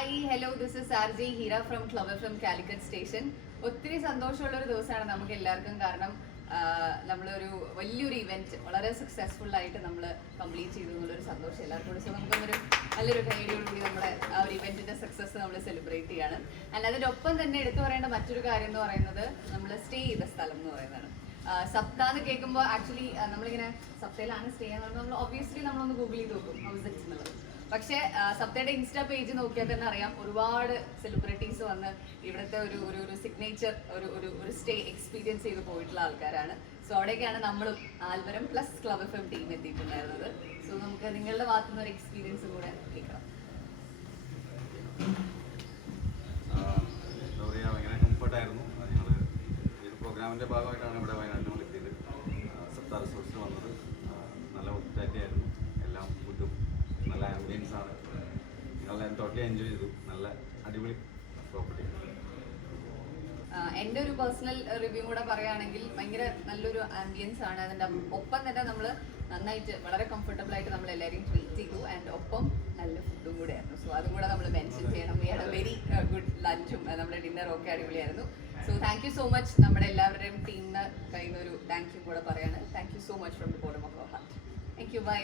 Hi hello this is R J Heera from club from Calicut station. ഒത്തിരി സന്തോഷമുള്ള ഒരു ദിവസമാണ് നമുക്ക് എല്ലാവർക്കും. കാരണം നമ്മളൊരു വലിയൊരു ഇവന്റ് വളരെ സക്സസ്ഫുൾ ആയിട്ട് നമ്മൾ കംപ്ലീറ്റ് ചെയ്തു എന്നുള്ളൊരു സന്തോഷം എല്ലാവർക്കും കൂടി. സോ നമുക്കൊരു നല്ലൊരു കൈയോടുകൂടി നമ്മുടെ ആ ഒരു ഇവന്റിന്റെ സക്സസ് നമ്മൾ സെലിബ്രേറ്റ് ചെയ്യാണ്. ആൻഡ് അതിൻ്റെ ഒപ്പം തന്നെ എടുത്തു പറയേണ്ട മറ്റൊരു കാര്യം എന്ന് പറയുന്നത് നമ്മൾ സ്റ്റേ ചെയ്ത സ്ഥലം എന്ന് പറയുന്നതാണ്. സപ്ത എന്ന് കേൾക്കുമ്പോൾ ആക്ച്വലി നമ്മളിങ്ങനെ സപ്തയിലാണ് സ്റ്റേ ചെയ്യുന്നത്. നമ്മൾ ഒബ്വിയസ്ലി നമ്മളൊന്ന് ഗൂഗിൾ ചെയ്ത് നോക്കും ഹൗസ് ഇറ്റ് എന്നുള്ളത്. പക്ഷേ സപ്തയുടെ ഇൻസ്റ്റാ പേജ് നോക്കിയാൽ തന്നെ അറിയാം, ഒരുപാട് സെലിബ്രിറ്റീസ് വന്ന് ഇവിടുത്തെ ഒരു സിഗ്നേച്ചർ ഒരു സ്റ്റേ എക്സ്പീരിയൻസ് ചെയ്ത് പോയിട്ടുള്ള ആൾക്കാരാണ്. സോ അവിടേക്കാണ് നമ്മളും ആൽബരം plus club F M team എത്തിയിട്ടുണ്ടായിരുന്നത്. സോ നമുക്ക് നിങ്ങളുടെ ഭാഗത്തുനിന്ന് ഒരു എക്സ്പീരിയൻസ് കൂടെ കേൾക്കണം. എന്താ പറയുക, ഭയങ്കര കംഫർട്ടായിരുന്നു. ഞങ്ങൾ ഈ പ്രോഗ്രാമിൻ്റെ ഭാഗമായിട്ടാണ് ഇവിടെ വയനാട്ടിൽ നമ്മൾ എത്തിയത്. സപ്ത റിസോർട്സിൽ വന്നത് നല്ല ഹോസ്പിറ്റാലിറ്റി ആയിരുന്നു. എല്ലാം ഫുഡും നല്ല ആംബിയൻസ് ആണ്. ഞങ്ങളെല്ലാം ടോട്ടലി എൻജോയ് ചെയ്തു. നല്ല അടിപൊളി പ്രോപ്പർട്ടി. എൻ്റെ ഒരു പേഴ്സണൽ റിവ്യൂ കൂടെ പറയുകയാണെങ്കിൽ ഭയങ്കര നല്ലൊരു ആംബിയൻസ് ആണ്. അതിൻ്റെ ഒപ്പം തന്നെ നമ്മൾ നന്നായിട്ട് വളരെ കംഫർട്ടബിൾ ആയിട്ട് നമ്മൾ എല്ലാവരെയും ട്രീറ്റ് ചെയ്തു. ആൻഡ് ഒപ്പം നല്ല ഫുഡും കൂടെ ആയിരുന്നു. സോ അതും കൂടെ നമ്മൾ മെൻഷൻ ചെയ്യണം. We had a very good ലഞ്ചും നമ്മുടെ ഡിന്നറും ഒക്കെ അടിപൊളിയായിരുന്നു. So thank you so much. നമ്മുടെ എല്ലാവരുടെയും ടീമിന് കഴിയുന്ന ഒരു താങ്ക് യു കൂടെ പറയാണ്. Thank you so much from the bottom of our heart. Thank you. By.